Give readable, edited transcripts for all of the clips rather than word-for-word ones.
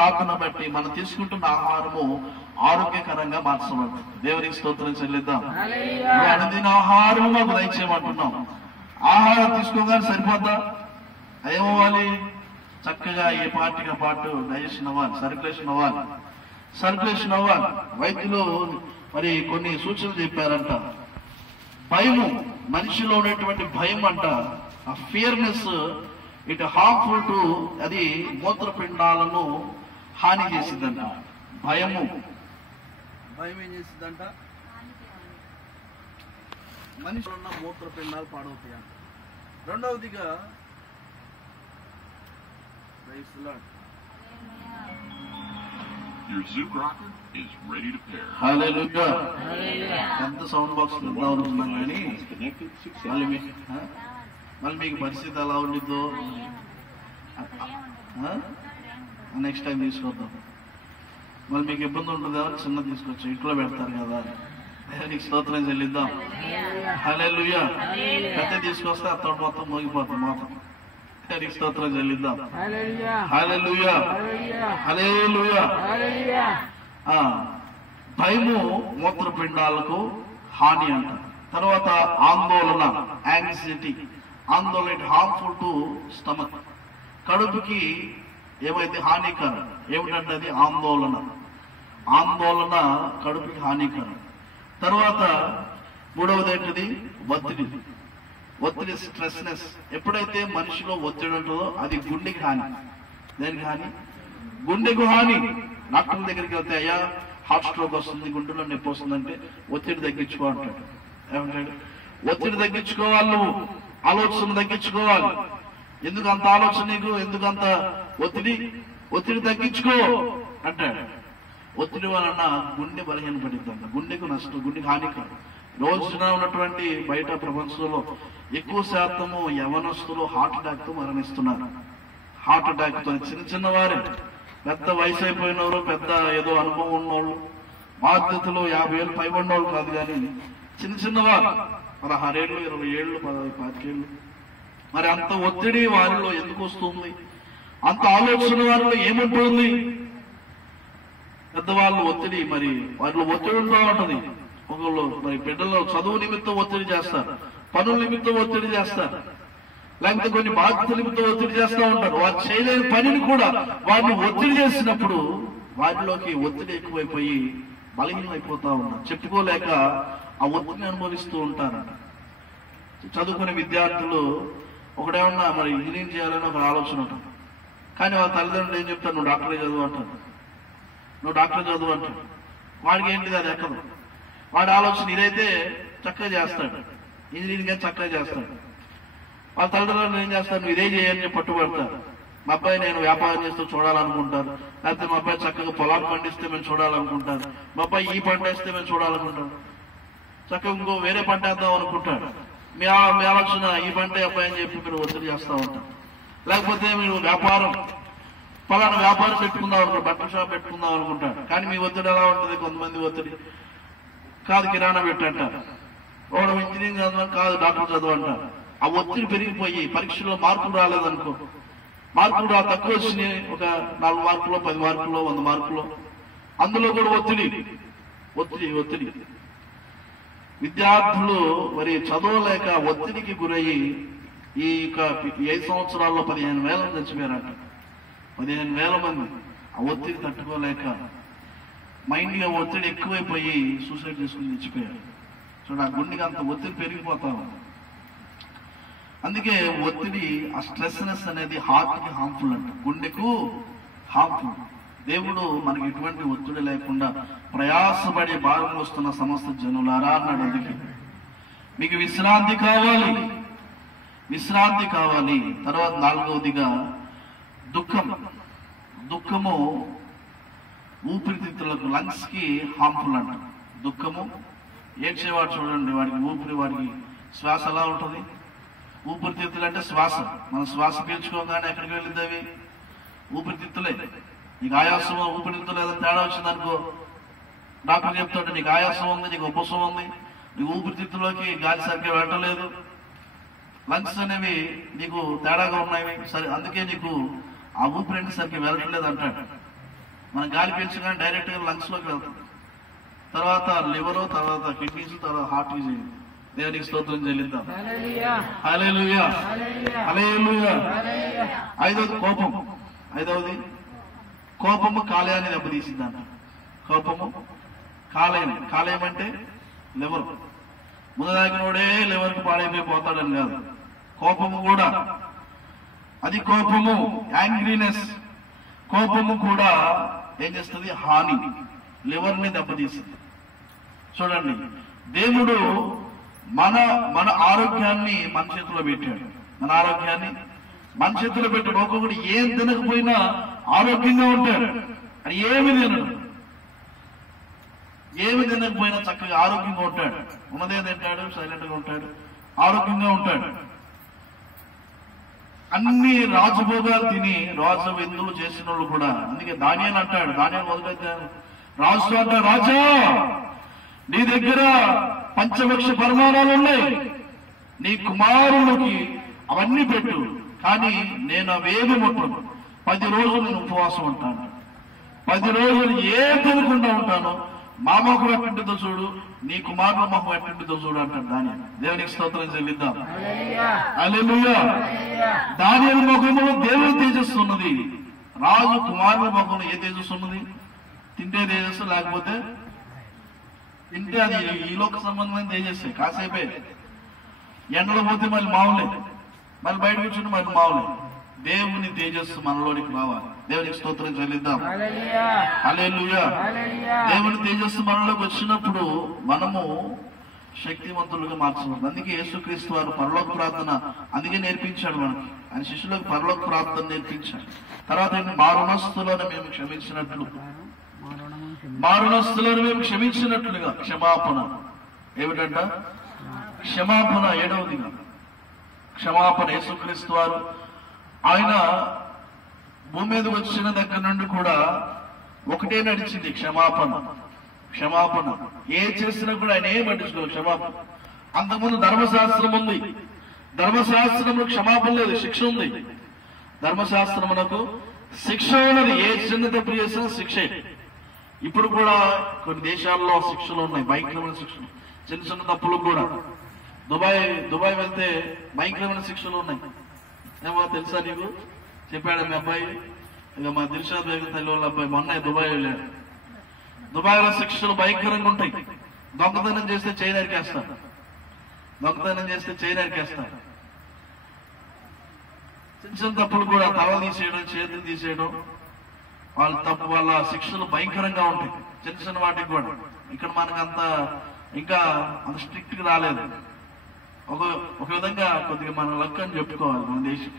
ప్రార్థన బట్టి మనం తీసుకుంటున్న ఆహారము ఆరోగ్యకరంగా మార్చబడుతుంది. దేవునికి స్తోత్రం చెల్లిద్దాం. అనుదిన ఆహారము మాకు దయచేయమంటున్నాం. ఆహారం తీసుకోగానే సరిపోద్దా? ఏమవ్వాలి? చక్కగా ఏ పార్టీగా పాటు డైజెషన్ అవ్వాలి, సర్క్యులేషన్ అవ్వాలి. వైద్యులు మరి కొన్ని సూచనలు చెప్పారంట. భయము, మనిషిలో ఉన్నటువంటి భయం అంట, ఆ ఫియర్నెస్ ఇట్ హార్మ్ఫుల్ టు, అది మూత్రపిండాలను హాని చేసిందంట. భయం ఏం చేసిందంట? మనిషిలో ఉన్న మూత్రపిండాలు పాడవుతాయంట. రెండవదిగా Your Zoom rocker is ready to pair. హల్లెలూయా. ఎంత సౌండ్ బాక్స్ పెడదాం అనుకున్నాం కానీ మళ్ళీ మీకు పరిస్థితి ఎలా ఉండిద్దో నెక్స్ట్ టైం తీసుకొద్దాం. మళ్ళీ మీకు ఇబ్బంది ఉంటుంది, చిన్న తీసుకొచ్చి ఇంట్లో పెడతారు కదా. నీకు స్తోత్రం చెల్లిద్దాం. హల్లెలూయా. పెద్ద తీసుకొస్తే అతడు మొత్తం మోగిపోతాం మాత్రం. నీకు స్తోత్రం చెల్లిద్దాం. హల్లెలూయా, హల్లెలూయా. భయము మూత్రపిండాలకు హాని అంట. తర్వాత ఆందోళన, యాంగ్జైటీ, ఆందోళన ఇట్ హార్మ్ఫుల్ టు స్టమక్. కడుపుకి ఏమైతే హానికరం ఏమిటంటే అది ఆందోళన కడుపుకి హానికరం. తర్వాత మూడవది ఏంటిది? ఒత్తిడి, స్ట్రెస్నెస్. ఎప్పుడైతే మనిషిలో ఒత్తిడి ఉంటుందో అది గుండెకి హాని. దేనికి హాని? గుండెకు హాని. డాక్టర్ దగ్గరికి వెళ్తే అయ్యా హార్ట్ స్ట్రోక్ వస్తుంది, గుండెలో నొప్పి వస్తుందంటే ఒత్తిడి తగ్గించుకో అంటాడు. ఏమంటాడు? ఒత్తిడి తగ్గించుకోవాలి, నువ్వు ఆలోచన తగ్గించుకోవాలి. ఎందుకు అంత ఆలోచన నీకు? ఎందుకు అంత ఒత్తిడి తగ్గించుకో అంటాడు. ఒత్తిడి వలన గుండె బలహీనపడిద్దంట. గుండెకు నష్టం, గుండెకి హానికరం. రోజున ఉన్నటువంటి బయట ప్రపంచంలో ఎక్కువ శాతము యవనస్తులు హార్ట్ అటాక్ తో మరణిస్తున్నారు. హార్ట్ అటాక్ తో చిన్న వారే, పెద్ద వయసు అయిపోయినవారు, పెద్ద ఏదో అనుభవం ఉన్నవాళ్ళు, బాధ్యతలు 50 ఏళ్ళు పైబడిన వాళ్ళు కాదు, కానీ చిన్నవారు 16 ఏళ్ళు 20 ఏళ్ళు 25 ఏళ్ళు. మరి అంత ఒత్తిడి వారిలో ఎందుకు వస్తుంది? అంత ఆలోచన వారిలో ఏముంటుంది? పెద్దవాళ్ళు ఒత్తిడి, మరి వారిలో ఒత్తిడి ఉంటూ ఉంటది. ఒకళ్ళు మరి బిడ్డల్లో చదువు నిమిత్తం ఒత్తిడి చేస్తారు, పనుల నిమిత్తం ఒత్తిడి చేస్తారు, లేకపోతే కొన్ని బాధ్యతల నిమిత్తం ఒత్తిడి చేస్తూ ఉంటారు. వారు చేయలేని పనిని కూడా వారిని ఒత్తిడి చేసినప్పుడు వారిలోకి ఒత్తిడి ఎక్కువైపోయి బలహీనమైపోతా ఉన్నారు. చెప్పుకోలేక ఆ ఒత్తిడిని అనుభవిస్తూ ఉంటారంట. చదువుకునే విద్యార్థులు ఒకడేమన్నా మరి ఇంజనీరింగ్ చేయాలని ఒక ఆలోచన ఉంటుంది, కానీ వాళ్ళ తల్లిదండ్రులు ఏం చెప్తారు? నువ్వు డాక్టర్ చదువు అంటారు. వాడికి ఏంటిది? అది ఎక్కదు. వాడి ఆలోచన ఇదైతే చక్కగా చేస్తాడు, ఇంజనీరింగ్ అయితే చక్కగా చేస్తాడు. వాళ్ళ తల్లిదండ్రులు ఏం చేస్తారు? నువ్వు ఇదే చేయని పట్టుబడతారు. మా అబ్బాయి నేను వ్యాపారం చేస్తూ చూడాలనుకుంటారు, లేకపోతే మా అబ్బాయి చక్కగా పొలాలు పండిస్తే మేము చూడాలనుకుంటారు, మా అబ్బాయి ఈ పంట వేస్తే మేము చూడాలనుకుంటాం, చక్కగా ఇంకో వేరే పంట వేద్దాం అనుకుంటాడు. మీ ఆలోచన ఈ పంట అబ్బాయి అని చెప్పి మీరు ఒత్తిడి చేస్తూ ఉంటారు. లేకపోతే మీరు పలానా వ్యాపారం పెట్టుకుందాం అనుకుంటారు, బట్టల షాప్ పెట్టుకుందాం అనుకుంటారు, కానీ మీ ఒత్తిడి ఎలా ఉంటుంది? కొంతమంది ఒత్తిడి కాదు కిరాణా పెట్టంటారు, ఒకడు ఇంజనీరింగ్ చదువు కాదు డాక్టర్ చదువు అంటారు. ఆ ఒత్తిడి పెరిగిపోయి పరీక్షలో మార్కులు రాలేదనుకో, మార్కులు తక్కువ వచ్చినాయి, ఒక 4 మార్కులో 10 మార్కులో 100 మార్కులో, అందులో కూడా ఒత్తిడి. విద్యార్థులు మరి చదవలేక ఒత్తిడికి గురయ్యి ఈ 5 సంవత్సరాల్లో 15,000 మంది చచ్చిపోయారంట. 15,000 మంది ఆ ఒత్తిడి తట్టుకోలేక మైండ్ గా ఒత్తిడి ఎక్కువైపోయి సూసైడ్ చేసుకుని చచ్చిపోయారు. చూడ, ఆ గుండెకి అంత ఒత్తిడి పెరిగిపోతా ఉంది. అందుకే ఒత్తిడి, ఆ స్ట్రెస్నెస్ అనేది హార్ట్ కి హార్మ్ఫుల్ అంట, గుండెకు హార్మ్ఫుల్. దేవుడు మనకి ఎటువంటి ఒత్తిడి లేకుండా ప్రయాసపడి భారం వస్తున్న సమస్త జనులారా అన్నాడు. అందుకే మీకు విశ్రాంతి కావాలి. తర్వాత 4వదిగా దుఃఖము ఊపిరితిత్తులకు, లంగ్స్ కి హార్మ్ఫుల్ అంట. దుఃఖము ఏడ్చేవాడు చూడండి, వాడికి శ్వాస ఎలా ఉంటుంది? ఊపిరితిత్తులు అంటే శ్వాస. మనం శ్వాస పీల్చుకోగానే ఎక్కడికి వెళ్ళింది? అవి ఊపిరితిత్తులే. నీకు ఆయాసం, ఊపిరితిత్తులు ఏదైనా తేడా వచ్చిందనుకో, డాక్టర్ చెప్తాడు నీకు ఆయాసం ఉంది, నీకు ఉపసం ఉంది, నీకు ఊపిరితిత్తులోకి గాలి సరిగ్గా వెళ్ళలేదు, లంగ్స్ అనేవి నీకు తేడాగా ఉన్నాయి, సరే అందుకే నీకు ఆ ఊపిరి సరిగ్గా వెళ్ళట్లేదు అంటాడు. మనం గాలి పీల్చగానే డైరెక్ట్ గా లంగ్స్ లోకి వెళ్తుంది. తర్వాత లివర్, తర్వాత కిడ్నీస్, తర్వాత హార్ట్ కి చేయండి. దేవునికి స్తోత్రం చెల్లిద్దాం. హల్లెలూయా, హల్లెలూయా. ఐదవది కోపం. ఐదవది కోపము కాలేయాన్ని దెబ్బతీసిందంట. కోపము కాలేయం. కాలేయం అంటే లివర్. ముందాగినోడే లివర్కి పాడైపోతాడని కాదు, కోపము కూడా. అది కోపము, యాంగ్రీనెస్. కోపము కూడా ఏం చేస్తుంది? హాని, లివర్ ని దెబ్బతీస్తుంది. చూడండి, దేవుడు మన మన ఆరోగ్యాన్ని మన చేతిలో పెట్టాడు. మన ఆరోగ్యాన్ని మన చేతిలో పెట్టాడు. ఒక్కొక్కటి ఏం తినకపోయినా ఆరోగ్యంగా ఉంటాడు. అది ఏమి తినడు, ఏమి తినకపోయినా చక్కగా ఆరోగ్యంగా ఉంటాడు. ఉన్నదే తింటాడు, సైలెంట్ గా ఉంటాడు, ఆరోగ్యంగా ఉంటాడు. అన్ని రాజభోగాలు తిని రాజ విందులు చేసిన వాళ్ళు కూడా. అందుకే దానియేలు అంటాడు, దానియేలు మొదలైతే రాజు అంటాడు, రాజా నీ దగ్గర పంచభక్ష పరిమాణాలు ఉన్నాయి, నీ కుమారులకి అవన్నీ పెట్టు, కానీ నేను అవేమి ముట్టను. 10 రోజులు నేను ఉపవాసం ఉంటాను, 10 రోజులు ఏ తినకుండా ఉంటాను. మా మొహం ఎట్టుంటుందో చూడు, నీ కుమారుల మొహం ఎట్టుంటుందో చూడు అంటాడు దానియేలు. దేవునికి స్తోత్రం చెల్లిద్దాం. హల్లెలూయా. దానియేలు ముఖంలో దేవుని తేజస్సు ఉన్నది. రాజు కుమారుల ముఖంలో ఏ తేజస్సు ఉన్నది? తింటే తేజస్సు, లేకపోతే తింటే అది ఈ లోక సంబంధమైన తేజస్సే. కాసేపే ఎండలో పోతే మళ్ళీ మావులే, మళ్ళీ బయట కూర్చుంటే మళ్ళీ మావులే. దేవుని తేజస్సు మనలోనికి రావాలి. దేవునికి స్తోత్రం చెల్లిద్దాం. హల్లెలూయా. దేవుని తేజస్సు మనలోకి వచ్చినప్పుడు మనము శక్తివంతులుగా మార్చబడదు. అందుకే యేసుక్రీస్తు వారు పరలోక ప్రార్థన అందుకే నేర్పించాడు మనకి. ఆయన శిష్యులకు పరలోక ప్రార్థన నేర్పించాడు. తర్వాత మారునస్తులను మేము క్షమించినట్లు, మారునస్తులను మేము క్షమించినట్లుగా క్షమాపణ. ఏమిటంట? క్షమాపణ. 7వదిగా క్షమాపణ. యేసుక్రీస్తు వారు ఆయన భూమి మీద వచ్చిన దగ్గర నుండి కూడా ఒకటే నడిచింది, క్షమాపణ. క్షమాపణ. ఏ చేసినా కూడా ఆయన ఏం పట్టించుకోవాలి, క్షమాపణ. అంతకుముందు ధర్మశాస్త్రం ఉంది, ధర్మశాస్త్రంలో క్షమాపణ లేదు, శిక్ష ఉంది. ధర్మశాస్త్రమునకు శిక్ష ఉన్నది, ఏ చిన్న తప్పు చేసినా శిక్షే. ఇప్పుడు కూడా కొన్ని దేశాల్లో శిక్షలు ఉన్నాయి, భయంకరమైన శిక్షలు, చిన్న చిన్న తప్పులకు కూడా. దుబాయ్ వెళ్తే భయంకరమైన శిక్షలు ఉన్నాయి. ఏమో తెలుసా నీకు? చెప్పాడు మీ అబ్బాయి, ఇక మా దిల్షాద్ బేగం తల్లి వాళ్ళ అబ్బాయి మొన్న దుబాయ్ వెళ్ళాడు. దుబాయ్ లో శిక్షలు భయంకరంగా ఉంటాయి. దొంగతనం చేస్తే చేయి నరికేస్తారు, దొంగతనం చేస్తే చేయి నరికేస్తారు. చిన్న చిన్న తప్పులు కూడా, తల తీసేయడం, చేతులు తీసేయడం, వాళ్ళ శిక్షలు భయంకరంగా ఉంటాయి, చిన్న చిన్న వాటికి కూడా. ఇక్కడ మనకు ఇంకా అంత స్ట్రిక్ట్ గా రాలేదు. ఒక విధంగా కొద్దిగా మన లక్ అని చెప్పుకోవాలి. మన దేశం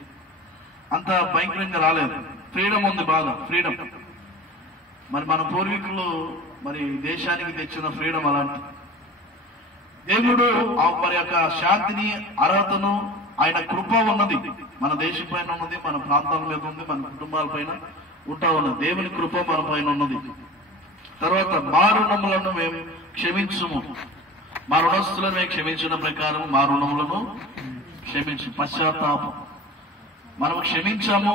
అంత భయంకరంగా రాలేదు. ఫ్రీడమ్ ఉంది, బాగా ఫ్రీడమ్. మరి మన పూర్వీకులు మరి దేశానికి తెచ్చిన ఫ్రీడమ్ అలాంటి. దేవుడు మరి యొక్క శాంతిని, అర్హతను, ఆయన కృప ఉన్నది మన దేశం పైన ఉన్నది, మన ప్రాంతాల మీద ఉంది, మన కుటుంబాల పైన ఉంటా ఉన్నది. దేవుని కృప మన పైన ఉన్నది. తర్వాత మా రుణములను మేము క్షమించుము. మా రుణస్తులను మేము క్షమించిన ప్రకారం మా రుణములను క్షమించు. పశ్చాత్తాపం. మనం క్షమించాము,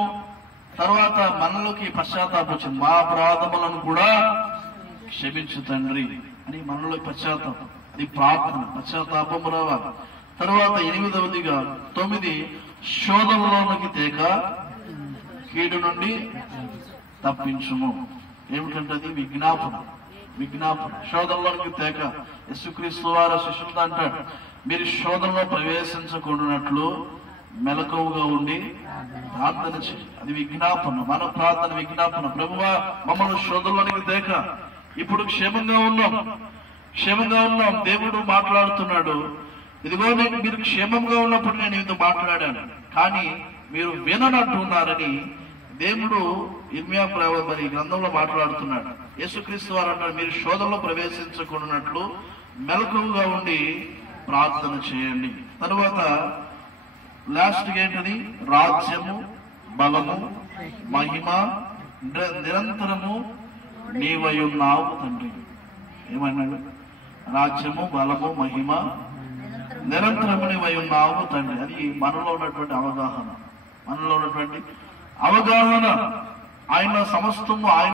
తర్వాత మనలోకి పశ్చాత్తాపం వచ్చింది. మా అపరాధములను కూడా క్షమించు తండ్రి అని మనలోకి పశ్చాత్తాపం. అది ప్రార్థన, పశ్చాత్తాపం రావాలి. తర్వాత 8వదిగా 9 శోధనలోనికి తేక కీడు నుండి తప్పించుము. ఏమిటంటే విజ్ఞాపన. విజ్ఞాపన. శోధనలోనికి తేక. యేసుక్రీస్తు వారు శిష్యులతో అంటాడు, మీరు శోధనలో ప్రవేశించకూడనట్లు మెలకువగా ఉండి ప్రార్థన చేయండి. అది విజ్ఞాపన. మన ప్రార్థన విజ్ఞాపన. ప్రభువా మమ్మల్ని శోధనలోనికి తేక. ఇప్పుడు క్షేమంగా ఉన్నాం, క్షేమంగా ఉన్నాం. దేవుడు మాట్లాడుతున్నాడు, ఇదిగో నేను మీరు క్షేమంగా ఉన్నప్పుడు నేను ఇంత మాట్లాడాను, కానీ మీరు విననట్టున్నారని దేవుడు ఇర్మియా మరి గ్రంథంలో మాట్లాడుతున్నాడు. యేసుక్రీస్తు వారు అంటారు, మీరు శోధనలో ప్రవేశించకున్నట్లు మెలకువగా ఉండి ప్రార్థన చేయండి. తరువాత లాస్ట్ ఏంటది? రాజ్యము, బలము, మహిమ నిరంతరము నీవై ఉన్నావు తండ్రి. ఏమన్నాడు? రాజ్యము, బలము, మహిమ నిరంతరము నీవై ఉన్నావు తండ్రి. అది మనలో ఉన్నటువంటి అవగాహన, మనలో ఉన్నటువంటి అవగాహన. ఆయన సమస్తము ఆయన